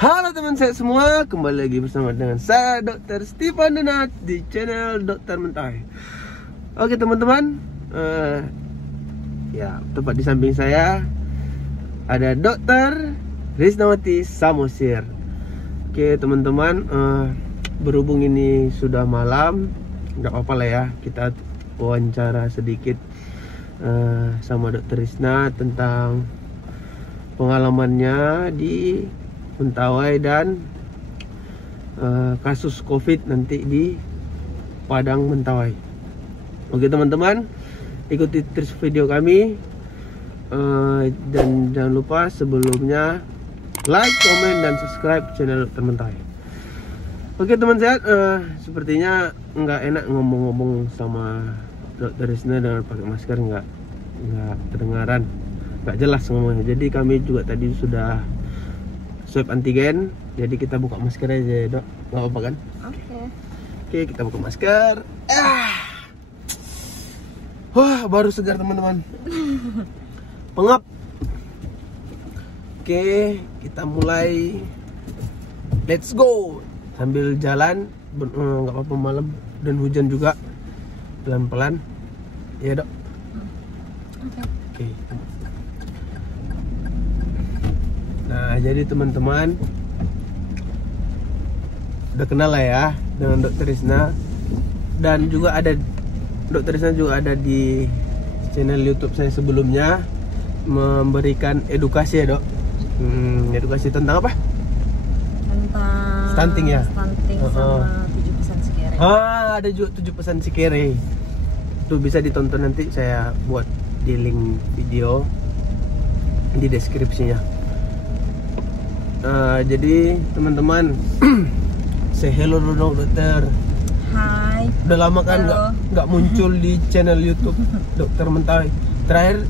Halo teman saya semua, kembali lagi bersama dengan saya Dr. Stefan Donat di channel Dr. Mentawai. Oke teman-teman, ya tepat di samping saya ada Dr. Risnawati Samosir. Oke teman-teman, berhubung ini sudah malam, nggak apa-apa lah ya, kita wawancara sedikit sama Dr. Risna tentang pengalamannya di Mentawai dan kasus COVID nanti di Padang Mentawai. Oke teman-teman, ikuti terus video kami, dan jangan lupa sebelumnya like, comment, dan subscribe channel Dr. Mentawai. Oke teman sehat, sepertinya nggak enak ngomong-ngomong sama Dr. Risna dengan pakai masker, nggak kedengaran, nggak jelas ngomongnya. Jadi kami juga tadi sudah swab antigen, jadi kita buka masker aja ya dok, nggak apa-apa kan? Oke, kita buka masker. Wah, baru segar teman-teman. Pengap. Oke, kita mulai. Let's go. Sambil jalan, nggak apa-apa malam dan hujan juga, pelan-pelan. Ya dok. Oke. Nah, jadi teman-teman udah kenal lah ya dengan Dr. Risna, dan juga ada Dr. Risna juga ada di channel YouTube saya sebelumnya, memberikan edukasi ya dok. Edukasi tentang apa? Tentang stunting ya. Stunting sama 7 pesan Sikere. Ada juga 7 pesan Sikere. Itu bisa ditonton, nanti saya buat di link video di deskripsinya. Jadi teman-teman, say hello dong dokter. Hai. Udah lama kan nggak muncul di channel YouTube Dr. Mentawai. Terakhir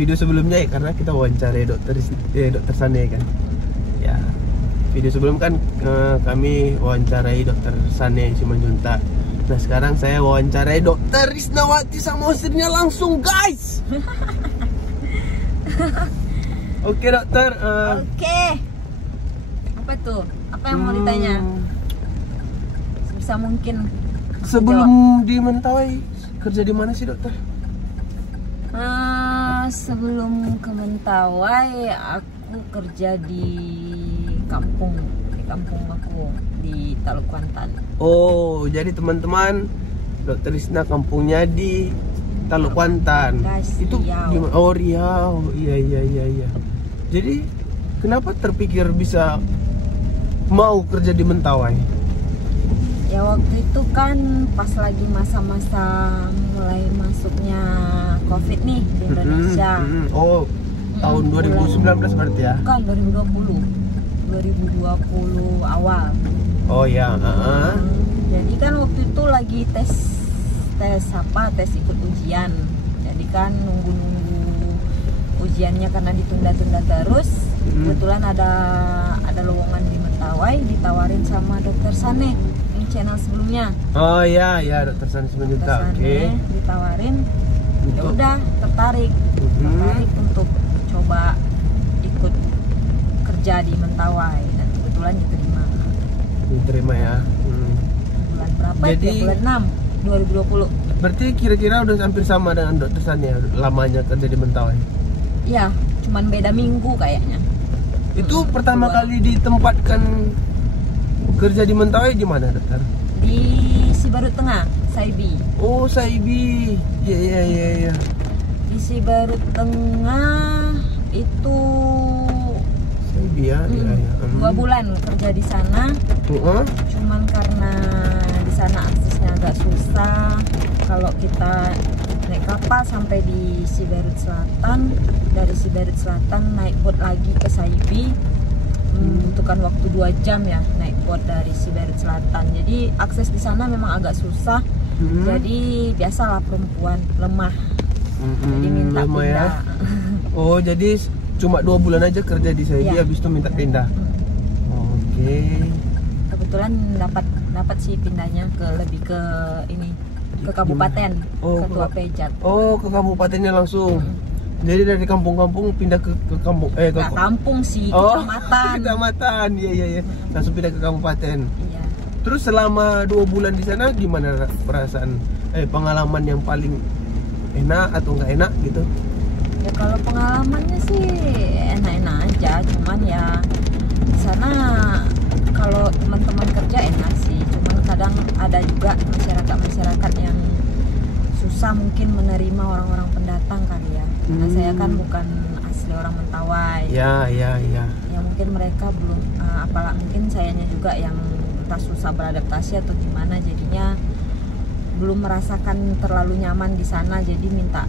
video sebelumnya ya, karena kita wawancarai dokter Sane kan. Ya, video sebelum kan kami wawancarai Dr. Sane Simanjuntak. Nah sekarang saya wawancarai Dr. Risnawati Samosirnya langsung guys. Oke dokter. Oke. Apa tuh? Apa yang mau ditanya? Sebisa mungkin. Sebelum di Mentawai kerja di mana sih dokter? Sebelum ke Mentawai aku kerja di kampung aku di Taluk Kuantan. Oh, jadi teman-teman, Dr. Risna kampungnya di Taluk Kuantan. Itu Riau. Oh Riau, iya. Jadi kenapa terpikir bisa mau kerja di Mentawai? Ya waktu itu kan pas lagi masa-masa mulai masuknya COVID nih di Indonesia. Oh, tahun 2019 berarti ya? Bukan, 2020 awal. Oh ya. Jadi kan waktu itu lagi tes ikut ujian. Jadi kan nunggu ujiannya karena ditunda-tunda terus. Kebetulan ada lowongan di Mentawai, ditawarin sama Dr. Sane yang channel sebelumnya. Oh iya, Dr. Sane Simanjuntak. Oke. Ditawarin, ya udah tertarik untuk coba ikut kerja di Mentawai, dan kebetulan diterima ya. Bulan berapa? Jadi, ya, bulan 6 2020. Berarti kira-kira udah hampir sama dengan Dr. Sane ya, lamanya kerja di Mentawai? Iya, cuman beda minggu kayaknya. Itu pertama kali ditempatkan kerja di Mentawai di mana dokter? Di Siberut Tengah, Saibi. Oh Saibi, iya. Di Siberut Tengah itu Saibi ya, iya. 2 bulan kerja di sana. Cuman karena di sana aksesnya agak susah. Kalau kita naik kapal sampai di Siberut Selatan, dari Siberut Selatan naik boat lagi ke Saibi, membutuhkan waktu 2 jam ya naik boat dari Siberut Selatan. Jadi akses di sana memang agak susah. Jadi biasalah perempuan lemah. Jadi minta pindah ya? Oh, jadi cuma 2 bulan aja kerja di Saibi, habis itu minta pindah. Oke. Kebetulan dapat sih pindahnya lebih ke ini, ke kabupaten, ke Tua Pejat. Oh, ke kabupatennya langsung. Jadi dari kampung-kampung pindah ke kampung Nggak kampung sih, kecamatan. Kecamatan. Iya. Langsung pindah ke kabupaten. Iya. Terus selama 2 bulan di sana gimana perasaan pengalaman yang paling enak atau nggak enak gitu? Ya kalau pengalamannya sih enak-enak aja, cuman ya di sana kalau teman-teman kerja enak sih, cuman kadang ada juga masyarakat yang susah mungkin menerima orang-orang pendatang kali ya. Karena saya kan bukan asli orang Mentawai. Ya. Ya mungkin mereka belum, apalagi mungkin sayanya juga yang entah susah beradaptasi atau gimana, jadinya belum merasakan terlalu nyaman di sana, jadi minta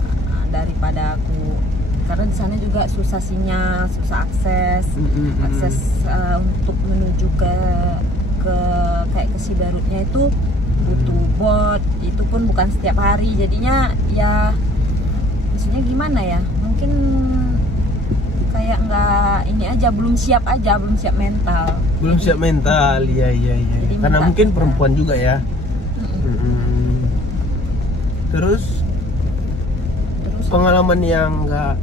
daripada aku, karena di sana juga susah sinyal, susah akses untuk menuju ke kayak ke Siberutnya itu butuh bot, itu pun bukan setiap hari, jadinya ya maksudnya gimana ya, mungkin kayak nggak ini aja, belum siap mental. Belum siap mental, iya. Karena mungkin perempuan juga ya. Terus pengalaman yang nggak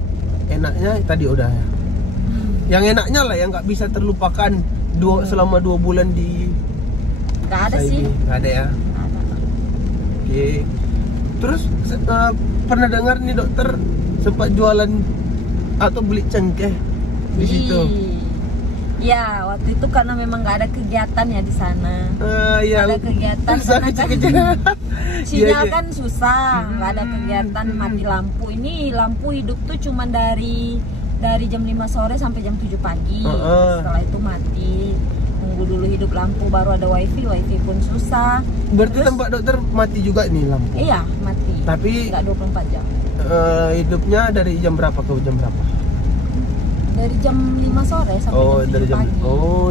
enaknya tadi udah ya. Yang enaknya lah yang nggak bisa terlupakan selama 2 bulan di nggak ada sih. Nggak ada ya. Oke. Terus pernah dengar nih dokter sempat jualan atau beli cengkeh di situ? Iya, waktu itu karena memang nggak ada kegiatan ya di sana. Iya. Ada kegiatan karena kan sinyal kan susah, nggak ada kegiatan, mati lampu. Ini lampu hidup tuh cuman dari jam 5 sore sampai jam 7 pagi. Setelah itu mati. Tunggu dulu hidup lampu baru ada wifi pun susah. Berarti tempat dokter mati juga nih lampu? Iya, mati. Tapi nggak 24 jam. Hidupnya dari jam berapa ke jam berapa? Dari jam 5 sore sampai jam 7 pagi.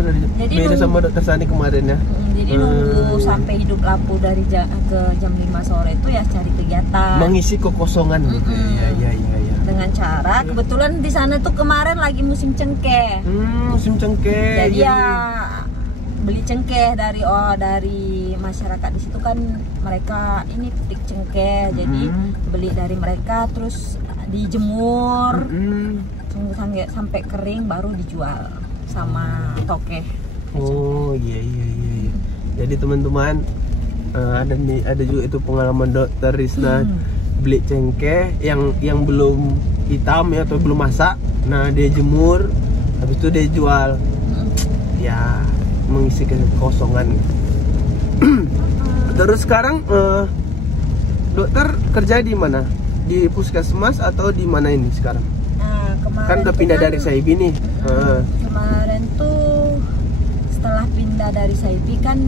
Dari jam. Jadi beda sama dokter Sani kemarin ya. Jadi nunggu sampai hidup lampu dari ke jam 5 sore itu ya cari kegiatan. Mengisi kekosongan gitu. Iya. Dengan cara kebetulan di sana tuh kemarin lagi musim cengkeh. Musim cengkeh. Jadi ya beli cengkeh dari masyarakat di situ kan, mereka ini petik cengkeh. Jadi beli dari mereka terus dijemur. Tunggu sampai kering baru dijual sama tokeh. Oh iya. Jadi teman-teman, ada juga itu pengalaman dokter Rizna beli cengkeh yang belum hitam ya atau belum masak. Nah dia jemur, habis itu dia jual. Ya mengisi kekosongan. Terus sekarang dokter kerja di mana? Di puskesmas atau di mana ini sekarang? Kan udah pindah dari Saibi nih. Kemarin tuh setelah pindah dari Saibi kan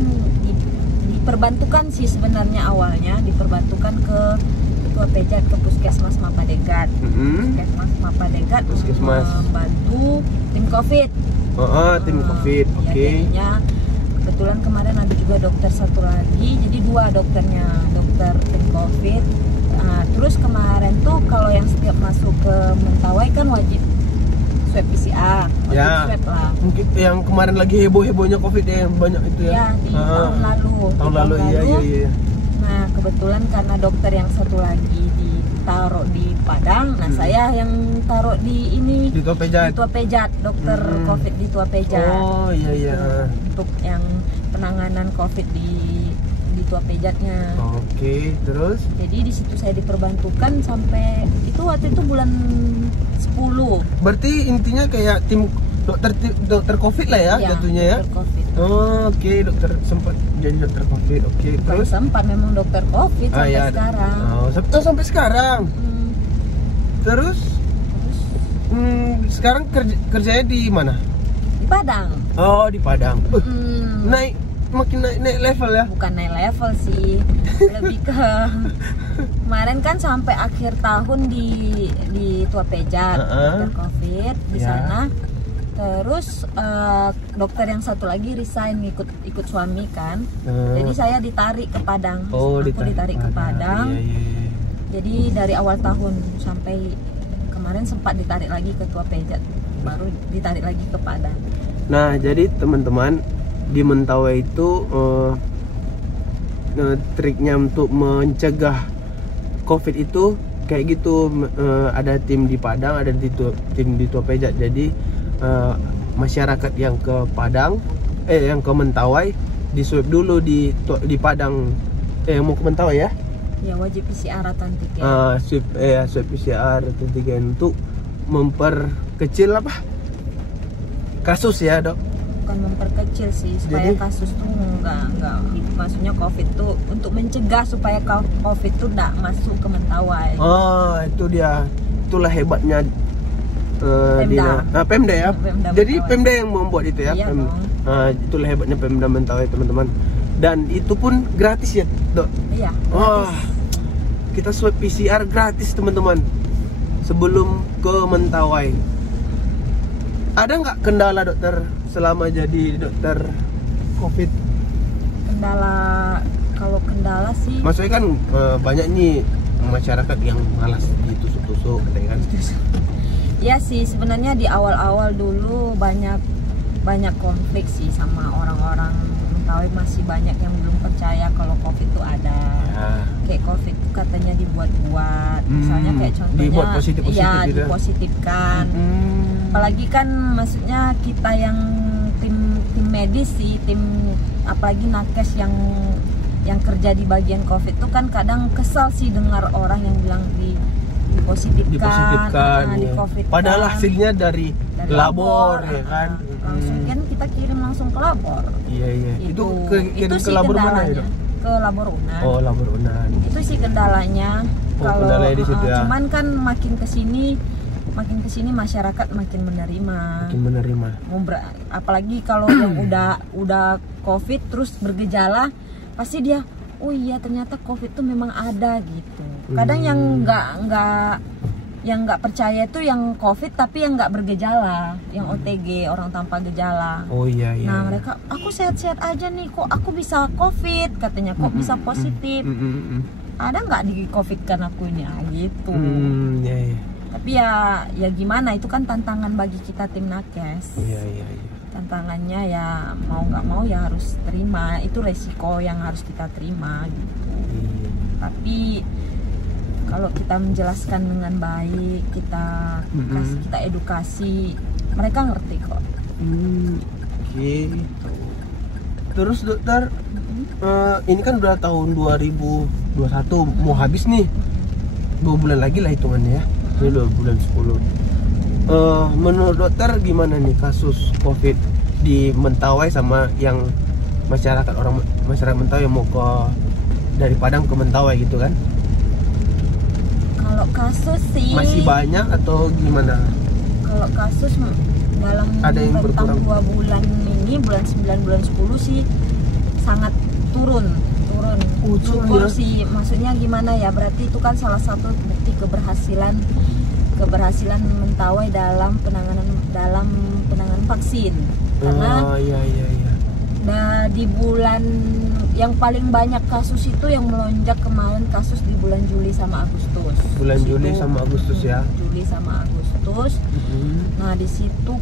diperbantukan sih sebenarnya, awalnya diperbantukan ke Ketua Pejat ke Puskesmas Mapadegat. Puskesmas Mapadegat membantu tim COVID. Tim COVID. Oke. Jadinya kebetulan kemarin ada juga dokter satu lagi, jadi 2 dokternya, dokter tim COVID. Terus kemarin tuh kalau yang setiap masuk ke Mentawai kan wajib swab PCR, swab lah. Mungkin yang kemarin lagi heboh-hebohnya COVID ya, banyak itu ya. Ya di tahun lalu. Iya. Nah kebetulan karena dokter yang satu lagi ditaruh di Padang, nah saya yang taruh di ini di Tua Pejat, dokter COVID di Tua Pejat. Oh iya. Untuk yang penanganan COVID di Tua Pejatnya. Oke, terus? Jadi di situ saya diperbantukan sampai itu waktu itu bulan 10. Berarti intinya kayak tim dokter COVID lah ya, jatuhnya ya. Dokter COVID. Oke, dokter sempat jadi dokter COVID. Oke, terus? Sempat memang dokter COVID sampai sekarang. Sampai sekarang. Terus? Sekarang kerjanya di mana? Di Padang. Oh, di Padang. Makin naik level ya? Bukan naik level sih, lebih ke kemarin kan sampai akhir tahun di Tua Pejat, dokter COVID di sana. Terus dokter yang satu lagi resign, ikut suami kan. Jadi saya ditarik ke Padang. Aku ditarik ke Padang. Iya. Jadi dari awal tahun sampai kemarin sempat ditarik lagi ke Tua Pejat, baru ditarik lagi ke Padang. Nah jadi teman-teman, di Mentawai itu triknya untuk mencegah COVID itu kayak gitu, ada tim di Padang, ada tim di Tua Pejat. Jadi masyarakat yang ke Padang, yang ke Mentawai di swab dulu di Padang, yang mau ke Mentawai ya. Ya wajib PCR atau antigen. Swab PCR atau antigen untuk memperkecil apa? Kasus ya, Dok. Bukan memperkecil sih, supaya kasus tuh enggak, maksudnya COVID tuh untuk mencegah supaya COVID tuh enggak masuk ke Mentawai. Oh, itu dia. Itulah hebatnya Pemda ya. Jadi Mentawai. Pemda yang membuat itu ya. Iya dong. Itulah hebatnya Pemda Mentawai, teman-teman. Dan itu pun gratis ya, Dok. Iya. Wah, kita swab PCR gratis, teman-teman, sebelum ke Mentawai. Ada nggak kendala, dokter, selama jadi dokter COVID? Kalau kendala sih, Maksudnya kan banyak nih masyarakat yang malas ditusuk-tusuk, katanya kan. ya sih sebenarnya di awal-awal dulu banyak konflik sih sama orang-orang Mentawai, masih banyak yang belum percaya kalau COVID itu ada. Ya. Kayak COVID itu katanya dibuat-buat, misalnya kayak contohnya dibuat positif-positif ya gitu. dipositifkan. Apalagi kan maksudnya kita yang tim medis sih, apalagi nakes yang kerja di bagian COVID itu kan kadang kesal sih dengar orang yang bilang dipositifkan, ya. di-COVID-kan. Padahal hasilnya dari labor ya kan. Langsung kan kita kirim langsung ke labor. Iya. Itu kirim ke sih labor mana ya, Dok? Ke labor Unan. Oh, labor Unan. Itu sih kendalanya. Kalau kendalanya di situ ya. cuman kan makin kesini masyarakat makin menerima. Apalagi kalau yang udah COVID terus bergejala, pasti dia, oh iya ternyata COVID itu memang ada gitu. Kadang yang nggak percaya itu yang COVID tapi yang nggak bergejala, yang OTG, orang tanpa gejala. Oh iya. Nah mereka, aku sehat-sehat aja nih, kok aku bisa COVID katanya, kok bisa positif. Ada nggak di COVID kan aku ini gitu. Iya. Tapi ya gimana, itu kan tantangan bagi kita tim nakes. Iya. Tantangannya ya mau nggak mau ya harus terima, itu resiko yang harus kita terima gitu. Iya. Tapi kalau kita menjelaskan dengan baik, kita edukasi, mereka ngerti kok. Oke. Terus dokter, ini kan udah tahun 2021 mau habis nih, 2 bulan lagi lah hitungannya ya. Ini 2 bulan 10. Menurut dokter gimana nih kasus COVID di Mentawai sama yang masyarakat Mentawai yang mau dari Padang ke Mentawai gitu kan? Kalau kasus sih masih banyak atau gimana? Kalau kasus dalam ada yang rentang 2 bulan ini, bulan 9, bulan 10 sih sangat turun ya? sih. Maksudnya gimana ya, berarti itu kan salah satu bukti keberhasilan Mentawai dalam penanganan vaksin. Karena iya. di bulan yang paling banyak kasus itu yang melonjak kemarin, kasus di bulan Juli sama Agustus. Juli sama Agustus ya. Juli sama Agustus. Nah di situ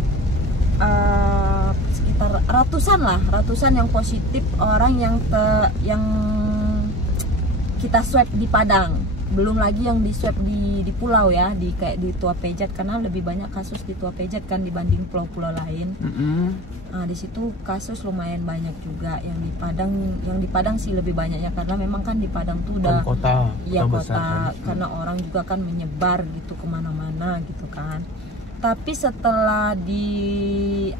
sekitar ratusan yang positif orang yang kita swab di Padang. Belum lagi yang di swab di pulau ya, kayak di Tua Pejat, karena lebih banyak kasus di Tua Pejat kan dibanding pulau-pulau lain. Nah di situ kasus lumayan banyak juga. Yang di Padang sih lebih banyaknya, karena memang kan di Padang tuh udah kota besar, kan. Karena orang juga kan menyebar gitu kemana-mana gitu kan. Tapi setelah di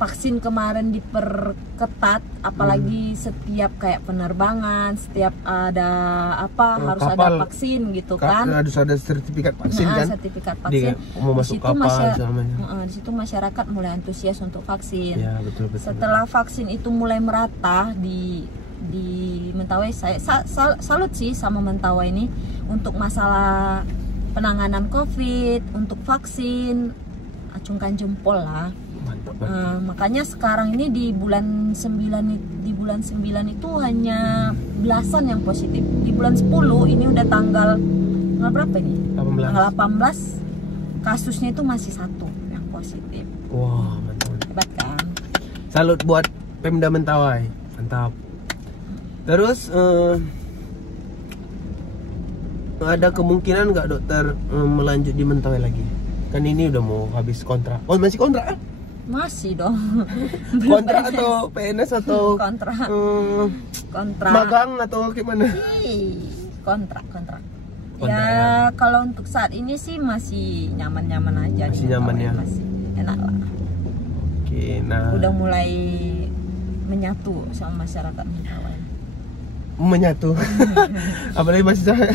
vaksin kemarin diperketat, apalagi setiap kayak penerbangan, setiap ada harus kapal, ada vaksin gitu kan. Harus ada sertifikat vaksin kan. Sertifikat vaksin. Mau masuk kapal di situ masyarakat mulai antusias untuk vaksin. Ya, betul. Setelah vaksin itu mulai merata di Mentawai, saya salut sih sama Mentawai ini untuk masalah penanganan COVID, untuk vaksin, acungkan jempol lah. Makanya sekarang ini di bulan 9 itu hanya belasan yang positif. Di bulan 10 ini udah tanggal berapa ini? 18. Tanggal 18 kasusnya itu masih 1 yang positif. Wah, mantap. Hebat kan? Salut buat Pemda Mentawai. Mantap. Terus ada kemungkinan nggak dokter melanjut di Mentawai lagi? Kan ini udah mau habis kontrak. Oh, masih kontrak? Masih dong. Kontrak atau PNS atau kontrak? Kontrak. Magang atau gimana? Kontrak. Ya kalau untuk saat ini sih masih nyaman-nyaman aja. Masih nyaman ya? Masih enak lah. Oke, nah. Udah mulai menyatu sama masyarakat Mentawai. Menyatu. Apalagi masih saya.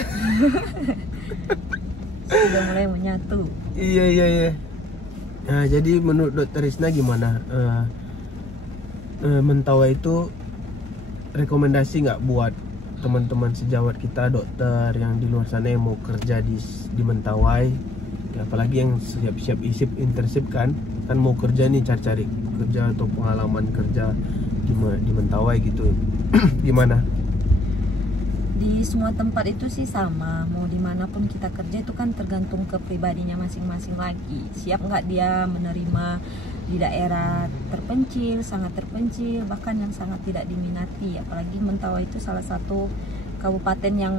Sudah mulai menyatu. Iya. Nah, jadi menurut Dokter Risna gimana? Mentawai itu rekomendasi nggak buat teman-teman sejawat kita dokter yang di luar sana yang mau kerja di Mentawai, apalagi yang siap-siap internship kan mau kerja nih, cari-cari kerja atau pengalaman kerja di Mentawai gitu. Gimana? Di semua tempat itu sih sama, mau dimanapun kita kerja itu kan tergantung ke pribadinya masing-masing lagi. Siap nggak dia menerima di daerah terpencil, sangat terpencil, bahkan yang sangat tidak diminati. Apalagi Mentawai itu salah satu kabupaten yang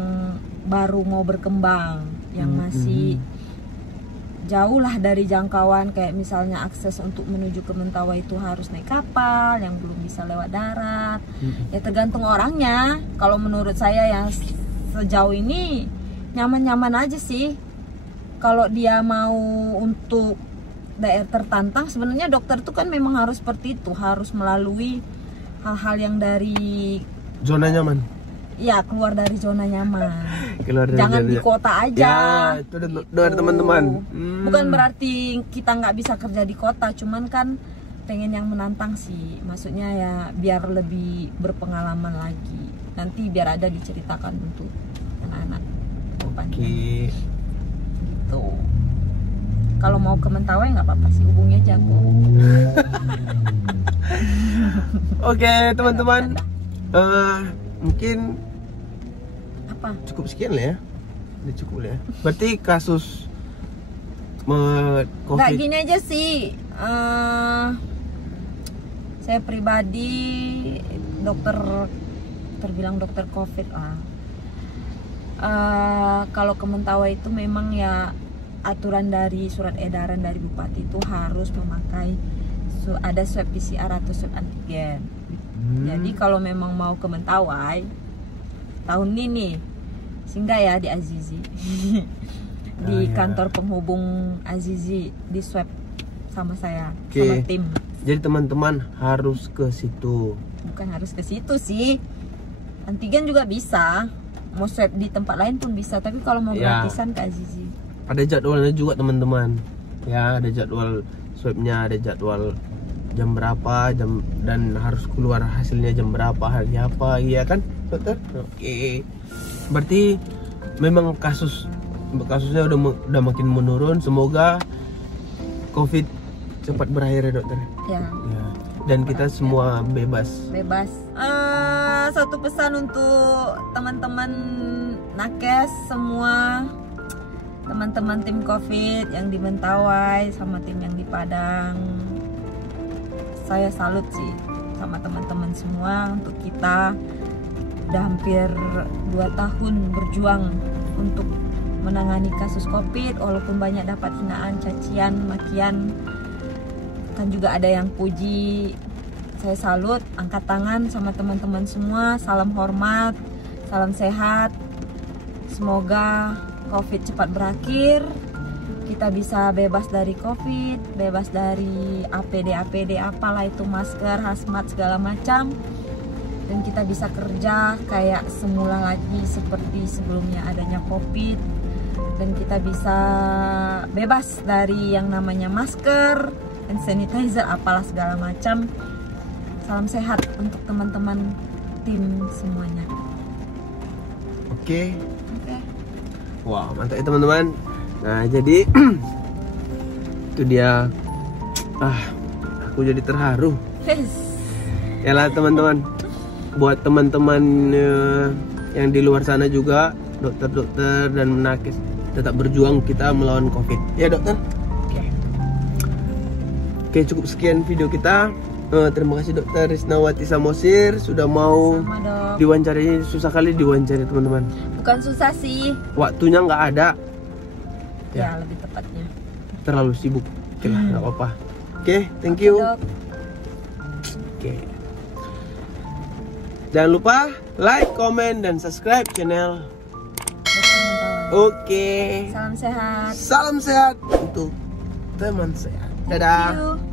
baru mau berkembang, yang masih jauh lah dari jangkauan. Kayak misalnya akses untuk menuju ke Mentawai itu harus naik kapal, yang belum bisa lewat darat. Ya tergantung orangnya. Kalau menurut saya yang sejauh ini nyaman-nyaman aja sih. Kalau dia mau untuk daerah tertantang, sebenarnya dokter itu kan memang harus seperti itu, harus melalui hal-hal yang dari zona nyaman. Ya, keluar dari zona nyaman. Jangan di kota aja. Ya, itu dengar teman-teman. Bukan berarti kita nggak bisa kerja di kota, cuman kan pengen yang menantang sih. Maksudnya ya biar lebih berpengalaman lagi. Nanti biar ada diceritakan untuk anak-anak depannya. Oke. Gitu. Kalau mau ke Mentawai nggak apa-apa sih, hubungi aja aku. Oke, teman-teman. Mungkin apa? Cukup sekian lah ya. Udah cukup lah ya. Berarti kasus nggak COVID. gini aja sih. Saya pribadi terbilang dokter COVID lah. Kalau ke Mentawai itu memang ya aturan dari surat edaran dari bupati itu harus memakai ada swab PCR atau swab antigen. Jadi kalau memang mau ke Mentawai tahun ini singgah ya di Azizi. Di kantor penghubung Azizi di swab sama saya, sama tim. Jadi teman-teman harus ke situ. Bukan harus ke situ sih. Antigen juga bisa. Mau swab di tempat lain pun bisa, tapi kalau mau gratisan ke Azizi. Ada jadwalnya juga teman-teman. Ya, ada jadwal swabnya, ada jadwal jam berapa, dan harus keluar hasilnya jam berapa, hari apa, iya kan dokter? Oke. Berarti memang kasusnya udah makin menurun. Semoga COVID cepat berakhir ya dokter. Ya. Dan kita semua bebas. Satu pesan untuk teman-teman nakes semua, teman-teman tim COVID yang di Mentawai sama tim yang di Padang. Saya salut sih sama teman-teman semua. Untuk kita udah hampir 2 tahun berjuang untuk menangani kasus COVID, walaupun banyak dapat hinaan, cacian, makian, kan juga ada yang puji. Saya salut, angkat tangan sama teman-teman semua. Salam hormat, salam sehat. Semoga COVID cepat berakhir, kita bisa bebas dari COVID, bebas dari APD apalah itu, masker, hazmat segala macam, dan kita bisa kerja kayak semula lagi seperti sebelumnya adanya COVID, dan kita bisa bebas dari yang namanya masker, hand sanitizer, apalah segala macam. Salam sehat untuk teman-teman tim semuanya. Oke. Wow, mantap ya teman-teman. Nah, jadi itu dia. Aku jadi terharu. Yalah teman-teman. Buat teman-teman yang di luar sana juga, dokter-dokter dan nakes, tetap berjuang kita melawan COVID. Ya dokter. Oke, cukup sekian video kita. Terima kasih Dokter Risnawati Samosir sudah mau Sama dok. diwawancari. Susah kali diwawancari teman-teman. Bukan susah sih. Waktunya nggak ada. Ya, lebih tepatnya. Terlalu sibuk. Oke lah, nggak apa-apa. Oke, thank you. Dok. Oke. Jangan lupa like, comment, dan subscribe channel. Oke. Salam sehat. Salam sehat untuk teman sehat. Dadah. Thank you.